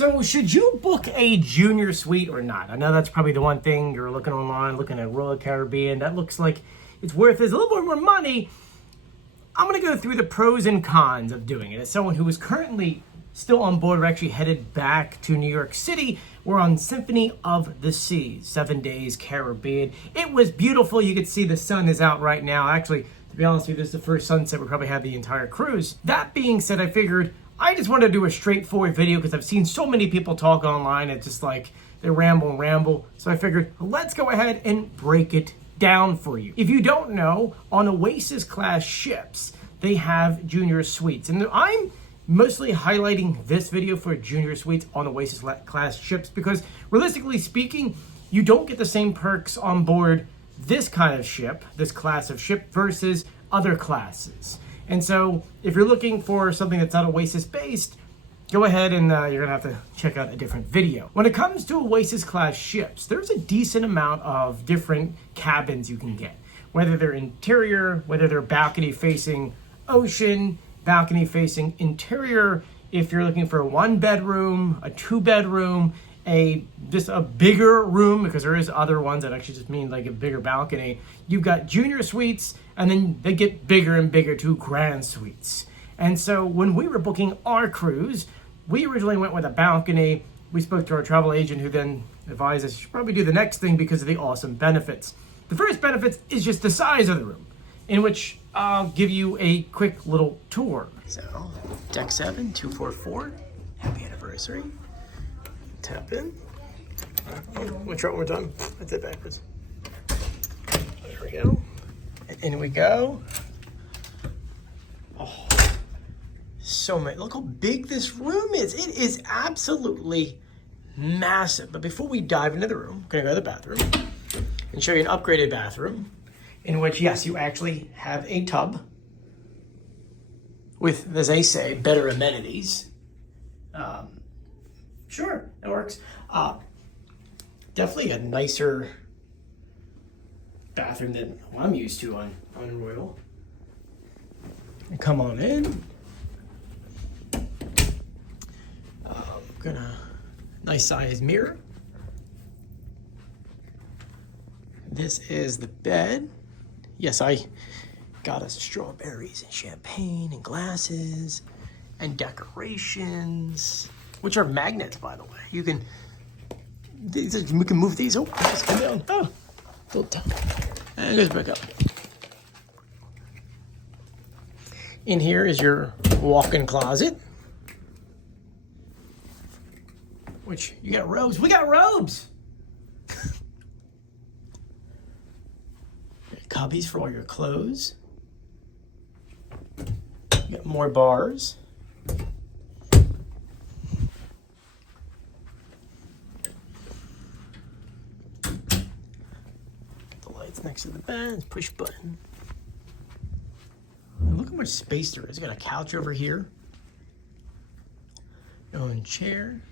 So should you book a junior suite or not? I know that's probably the one thing you're looking online, looking at Royal Caribbean. That looks like it's worth a little bit more money. I'm going to go through the pros and cons of doing it. As someone who is currently still on board, we're actually headed back to New York City. We're on Symphony of the Seas, 7 days Caribbean. It was beautiful. You can see the sun is out right now. Actually, to be honest with you, this is the first sunset we probably had the entire cruise. That being said, I figured I just wanted to do a straightforward video because I've seen so many people talk online. It's just like they ramble. So I figured let's go ahead and break it down for you. If you don't know, on Oasis class ships, they have junior suites. And I'm mostly highlighting this video for junior suites on Oasis class ships because realistically speaking, you don't get the same perks on board this kind of ship, this class of ship versus other classes. And so if you're looking for something that's not Oasis based, go ahead and you're gonna have to check out a different video. When it comes to Oasis class ships, there's a decent amount of different cabins you can get, whether they're interior, whether they're balcony facing ocean, balcony facing interior. If you're looking for a 1-bedroom, a 2-bedroom, just a bigger room, because there is other ones that actually just mean like a bigger balcony. You've got junior suites, and then they get bigger and bigger to grand suites. And so when we were booking our cruise, we originally went with a balcony. We spoke to our travel agent who then advised us you should probably do the next thing because of the awesome benefits. The first benefit is just the size of the room, in which I'll give you a quick little tour. So, deck 7, 244, happy anniversary. Tap in. Oh, I'm gonna try it one more time. I did backwards. There we go. And in we go. Oh, so many. Look how big this room is. It is absolutely massive. But before we dive into the room, I'm gonna go to the bathroom and show you an upgraded bathroom in which, yes, you actually have a tub with, as they say, better amenities. Sure, that works. Definitely a nicer bathroom than what I'm used to on Royal. Come on in. Nice size mirror. This is the bed. Yes, I got us strawberries and champagne and glasses and decorations, which are magnets, by the way. We can move these. Oh, just come down. Oh, little time. And it goes back up. In here is your walk-in closet, which you got robes. We got robes. Cubbies for all your clothes. You got more bars. Next to the bed, push button. And look how much space there is. Got a couch over here. Your own chair.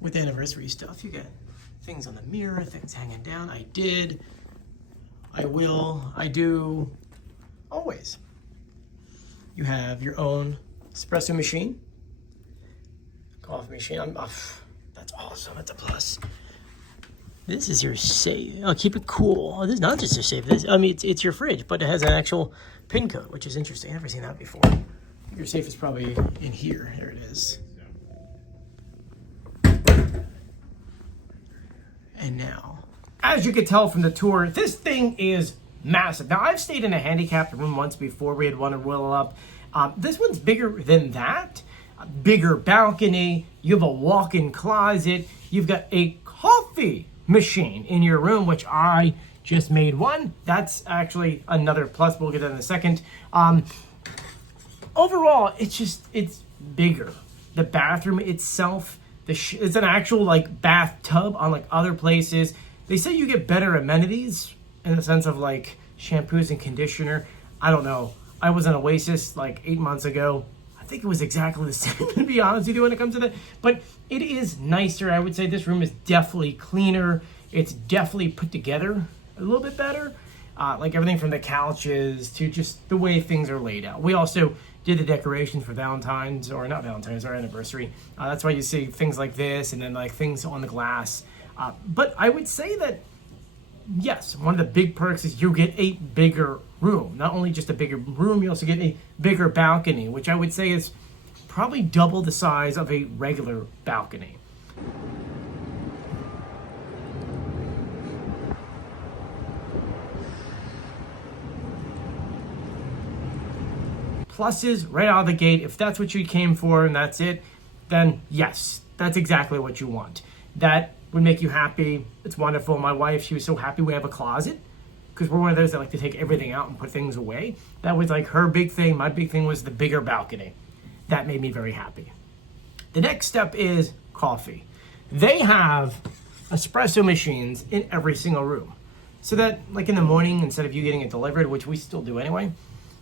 With anniversary stuff, you got things on the mirror, things hanging down. I did. I will. I do. Always. You have your own espresso machine. Coffee machine. That's awesome. That's a plus. This is your safe. Oh, keep it cool. Oh, this is not just your safe. It's your fridge, but it has an actual pin code, which is interesting. I've never seen that before. Your safe is probably in here. There it is. And now, as you can tell from the tour, this thing is massive. Now, I've stayed in a handicapped room once before. We had one in Royal up. This one's bigger than that. A bigger balcony. You have a walk-in closet. You've got a coffee machine in your room, which I just made one. That's actually another plus. We'll get that in a second. Overall, it's bigger. The bathroom itself, it's an actual like bathtub, unlike other places. They say you get better amenities in the sense of like shampoos and conditioner. I don't know. I was in Oasis like 8 months ago. I think it was exactly the same, to be honest with you, when it comes to that. But it is nicer. I would say this room is definitely cleaner. It's definitely put together a little bit better. like everything from the couches to just the way things are laid out. We also did the decorations for Valentine's, or not Valentine's, our anniversary. That's why you see things like this, and then like things on the glass. But I would say that, yes, one of the big perks is you get a bigger room. Not only just a bigger room, you also get a bigger balcony, which I would say is probably double the size of a regular balcony. Pluses right out of the gate. If that's what you came for and that's it, then yes, that's exactly what you want. That would make you happy. It's wonderful. My wife, she was so happy we have a closet, because we're one of those that like to take everything out and put things away. That was like her big thing. My big thing was the bigger balcony. That made me very happy. The next step is coffee. They have espresso machines in every single room. So that like in the morning, instead of you getting it delivered, which we still do anyway,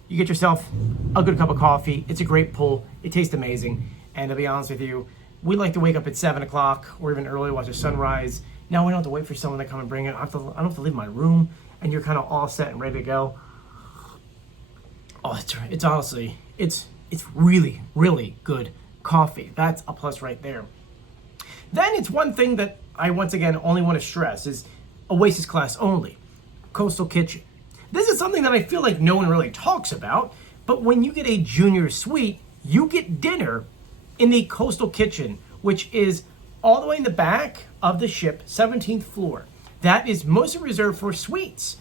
you get yourself a good cup of coffee. It's a great pull. It tastes amazing. And to be honest with you, we like to wake up at 7 o'clock or even early, watch the sunrise. Now we don't have to wait for someone to come and bring it. I don't have to leave my room, and you're kind of all set and ready to go. Oh, it's honestly, it's really, really good coffee. That's a plus right there. Then it's one thing that I once again only want to stress is Oasis class only, Coastal Kitchen. This is something that I feel like no one really talks about, but when you get a junior suite, you get dinner in the Coastal Kitchen, which is all the way in the back of the ship, 17th floor. That is mostly reserved for suites.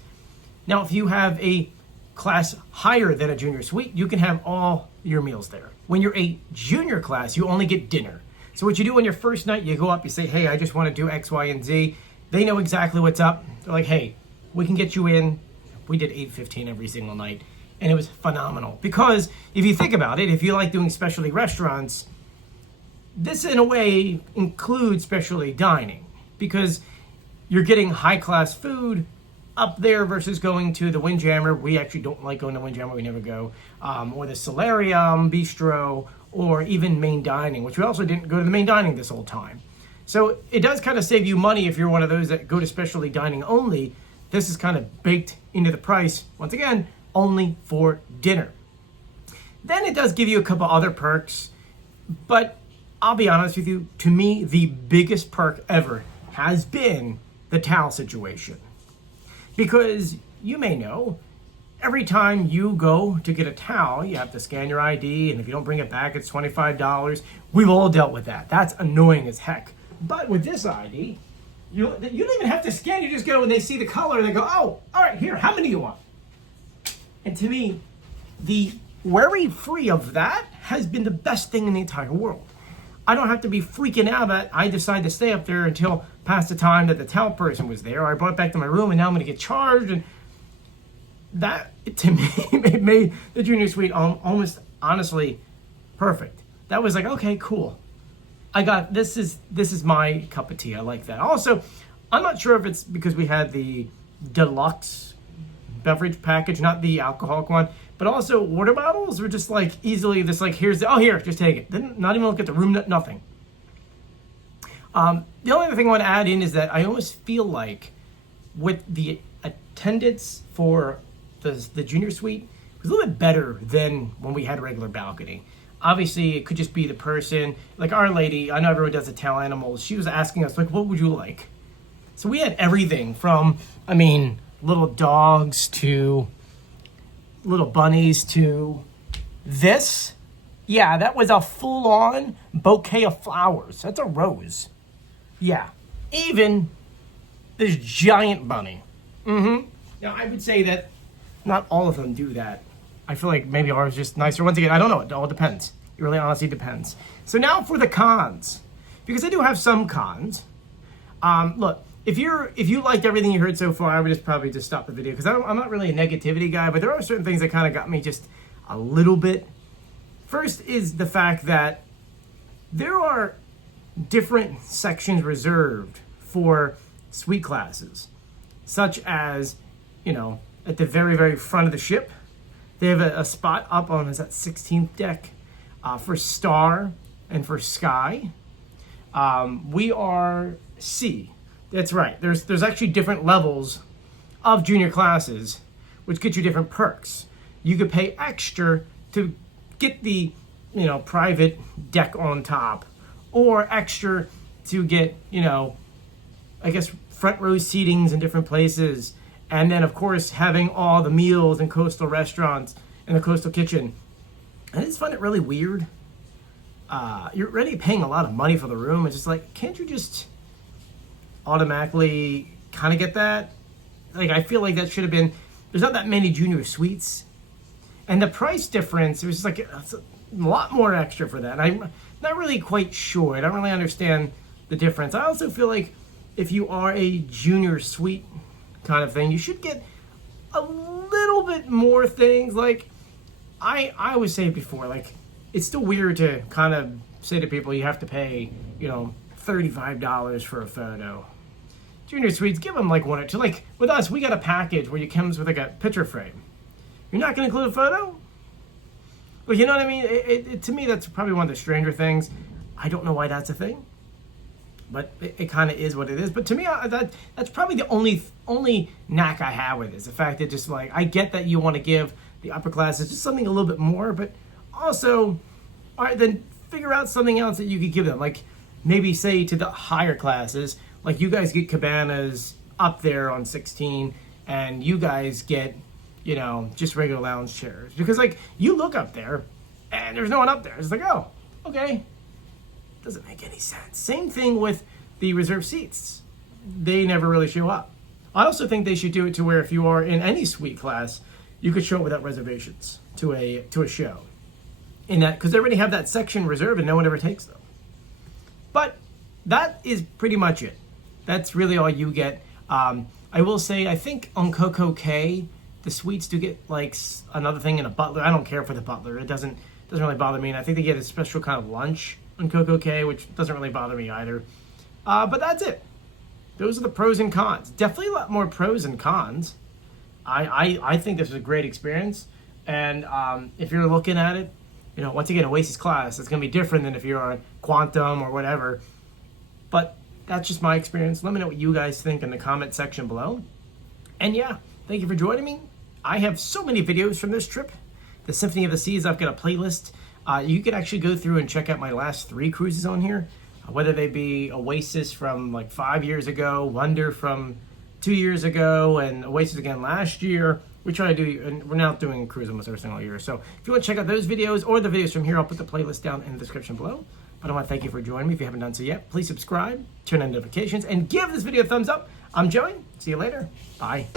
Now, if you have a class higher than a junior suite, you can have all your meals there. When you're a junior class, you only get dinner. So what you do on your first night, you go up, you say, hey, I just want to do X, Y, and Z. They know exactly what's up. They're like, hey, we can get you in. We did 8:15 every single night, and it was phenomenal. Because if you think about it, if you like doing specialty restaurants, this in a way includes specialty dining, because you're getting high-class food up there versus going to the Windjammer. We actually don't like going to Windjammer. We never go. Or the Solarium, Bistro, or even main dining, which we also didn't go to the main dining this whole time. So it does kind of save you money if you're one of those that go to specialty dining only. This is kind of baked into the price, once again, only for dinner. Then it does give you a couple other perks, but I'll be honest with you, to me, the biggest perk ever has been the towel situation. Because you may know, every time you go to get a towel, you have to scan your ID, and if you don't bring it back, it's $25. We've all dealt with that. That's annoying as heck. But with this ID, you don't even have to scan. You just go and they see the color and they go, oh, all right, here, how many do you want? And to me, the worry-free of that has been the best thing in the entire world. I don't have to be freaking out that I decide to stay up there until past the time that the towel person was there, or I brought it back to my room and now I'm going to get charged. And that, to me, made the junior suite almost honestly perfect. That was like, okay, cool. I got, this is my cup of tea. I like that. Also, I'm not sure if it's because we had the deluxe beverage package, not the alcoholic one, but also water bottles were just like easily just like, here's the, oh, here, just take it. Didn't not even look at the room, nothing. The only other thing I want to add in is that I almost feel like with the attendance for the junior suite, it was a little bit better than when we had a regular balcony. Obviously, it could just be the person, like our lady, I know everyone does the tail animals. She was asking us, like, what would you like? So we had everything from, I mean, little dogs to little bunnies to this. Yeah, that was a full-on bouquet of flowers. That's a rose. Yeah, even this giant bunny. Now, I would say that not all of them do that. I feel like maybe ours is just nicer. Once again, I don't know. It all depends. It really honestly depends. So now for the cons, because I do have some cons. Look, if you liked everything you heard so far, I would just probably just stop the video, because I'm not really a negativity guy, but there are certain things that kind of got me just a little bit. First is the fact that there are different sections reserved for suite classes, such as, you know, at the very, very front of the ship, they have a spot up on, is that 16th deck, for Star and for Sky. We are C. That's right. There's actually different levels of junior classes, which get you different perks. You could pay extra to get the, private deck on top, or extra to get, I guess, front row seatings in different places. And then, of course, having all the meals in coastal restaurants and the coastal kitchen. I just find it really weird. You're already paying a lot of money for the room. It's just like, can't you just automatically kind of get that? Like, I feel like that should have been, there's not that many junior suites. And the price difference, it was just like it's a lot more extra for that. I'm not really quite sure. I don't really understand the difference. I also feel like if you are a junior suite kind of thing, you should get a little bit more things. Like, I always say before, like, it's still weird to kind of say to people you have to pay, $35 for a photo. Junior suites, give them like one or two. Like with us, we got a package where it comes with like a picture frame. You're not going to include a photo? Well, you know what I mean? It, to me, that's probably one of the stranger things. I don't know why that's a thing, but it kind of is what it is. But to me, that's probably the only knack I have with it, is the fact that just like, I get that you want to give the upper classes just something a little bit more, but also, all right, then figure out something else that you could give them. Like maybe say to the higher classes, like you guys get cabanas up there on 16 and you guys get, just regular lounge chairs. Because like you look up there and there's no one up there. It's like, oh, okay. Doesn't make any sense. Same thing with the reserved seats. They never really show up. I also think they should do it to where if you are in any suite class, you could show up without reservations to a show. In that, because they already have that section reserved and no one ever takes them. But that is pretty much it. That's really all you get. I will say, I think on Coco Cay, the suites do get like another thing in a butler. I don't care for the butler. It doesn't really bother me. And I think they get a special kind of lunch on Coco Cay, which doesn't really bother me either. But that's it. Those are the pros and cons. Definitely a lot more pros and cons. I think this was a great experience. And if you're looking at it, once again, Oasis class, it's going to be different than if you're on Quantum or whatever. But that's just my experience. Let me know what you guys think in the comment section below. And yeah, thank you for joining me. I have so many videos from this trip. The Symphony of the Seas, I've got a playlist. You can actually go through and check out my last 3 cruises on here. Whether they be Oasis from like 5 years ago, Wonder from 2 years ago, and Oasis again last year. We try to do, and we're now doing a cruise almost every single year. So if you want to check out those videos or the videos from here, I'll put the playlist down in the description below. But I want to thank you for joining me. If you haven't done so yet, please subscribe, turn on notifications, and give this video a thumbs up. I'm Joey. See you later. Bye.